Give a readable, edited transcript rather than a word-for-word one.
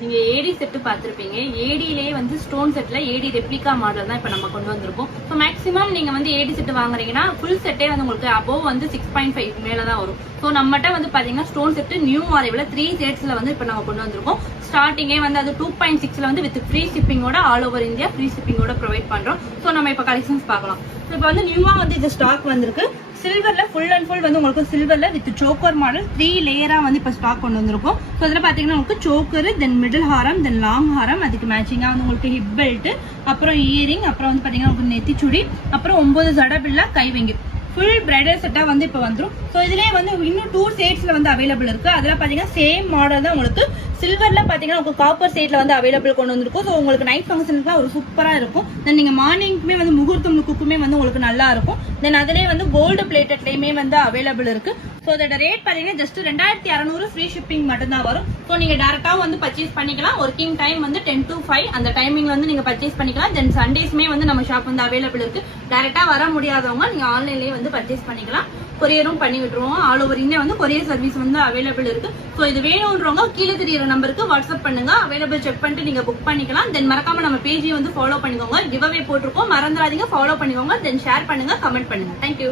நீங்க ஏடி செட் பாத்திருப்பீங்க. ஏடியிலேயே வந்து ஸ்டோன் செட்ல ஏடி ரெப்ளிகா மாடல் தான் இப்ப நம்ம கொண்டு வந்திருக்கோம். ஸோ மேக்ஸிமம் நீங்க வந்து ஏடி செட் வாங்குறீங்கன்னா ஃபுல் செட்டே வந்து உங்களுக்கு அபோவ் வந்து 6.5 மேலதான் வரும். ஸோ நம்மகிட்ட வந்து பாத்தீங்கன்னா ஸ்டோன் செட் நியூ அரைவல 3 ஷேட்ஸ்ல வந்து இப்ப நம்ம கொண்டு வந்திருக்கோம். ஸ்டார்டிங்கே வந்து அது 2.6ல வந்து வித் ஃப்ரீ ஷிப்பிங்கோட ஆல் ஓவர் இந்தியா ஃப்ரீ ஷிப்பிங்கோட ப்ரொவைட் பண்றோம். ஸோ நம்ம இப்ப கலெக்ஷன்ஸ் பார்க்கலாம். இப்போ வந்து நியூவா வந்து இது ஸ்டாக் வந்திருக்கு. சில்வர்ல ஃபுல் அண்ட் ஃபுல் வந்து உங்களுக்கு சில்வர்ல வித் சோக்கர் மாடல் 3 லேயரா வந்து இப்ப ஸ்டாக் கொண்டு வந்திருக்கும். ஸோ அதுல பாத்தீங்கன்னா உங்களுக்கு சோக்கர், தென் மிடில் ஹாரம், தென் லாங் ஹாரம், அதுக்கு மேட்சிங்கா வந்து உங்களுக்கு ஹிப் பெல்ட், அப்புறம் இயரிங், அப்புறம் வந்து பாத்தீங்கன்னா உங்களுக்கு நெத்திச்சுடி, அப்புறம் 9 ஜடபில்லா கைவங்கி ஃபுல் பிரைடல் செட்டா வந்து இப்ப வந்துரும். ஸோ இதுலயே வந்து இன்னும் 2 ஷேட்ஸ்ல வந்து அவைலபிள் இருக்கு. அதுல பாத்தீங்கன்னா சேம் மாடல் தான் உங்களுக்கு சில்வர்ல பாத்தீங்கன்னா உங்களுக்கு காப்பர் ஷேட்ல வந்து அவைலபிள் கொண்டு வந்திருக்கும். ஸோ உங்களுக்கு நைட் ஃபங்க்ஷனுக்குலாம் ஒரு சூப்பரா இருக்கும். தென் நீங்க மார்னிங்க்குமே வந்து முகூர்த்தம் லுக்குமே வந்து உங்களுக்கு நல்லா இருக்கும். தென் அதுலயே வந்து கோல்டு பிளேட்டட்லயுமே வந்து அவைலபிள் இருக்கு. ஸோ அதோட ரேட் பாத்தீங்கன்னா ஜஸ்ட் 2600 ஃப்ரீ ஷிப்பிங் மட்டும் தான் வரும். ஸோ நீங்க டேரக்டா வந்து பர்ச்சேஸ் பண்ணிக்கலாம். ஒர்க்கிங் டைம் வந்து 10 to 5 அந்த டைமிங்ல வந்து நீங்க பர்ச்சேஸ் பண்ணிக்கலாம். தென் சண்டேஸ்மே வந்து நம்ம ஷாப் வந்து அவைலபிள் இருக்கு. டேரக்டா வர முடியாதவங்க நீங்க ஆன்லைன்லயே வந்து பர்ச்சேஸ் பண்ணிக்கலாம். கொரியரும் பண்ணி விட்டுருவோம். ஆல் ஓவர் இந்தியா வந்து கொரியர் சர்வீஸ் வந்து அவைலபிள் இருக்கு. ஸோ இது வேணும்ன்றவங்க கீழே தெரியுற நம்பருக்கு வாட்ஸ்அப் பண்ணுங்க. அவைலபிள் செக் பண்ணிட்டு நீங்க புக் பண்ணிக்கலாம். தென் மறக்காம நம்ம பேஜையும் வந்து ஃபாலோ பண்ணிக்கோங்க. கிவ் அவே போட்டிருக்கோம், மறந்துடாதீங்க, ஃபாலோ பண்ணிக்கோங்க. தென் ஷேர் பண்ணுங்க, கமெண்ட் பண்ணுங்க. தேங்க்யூ.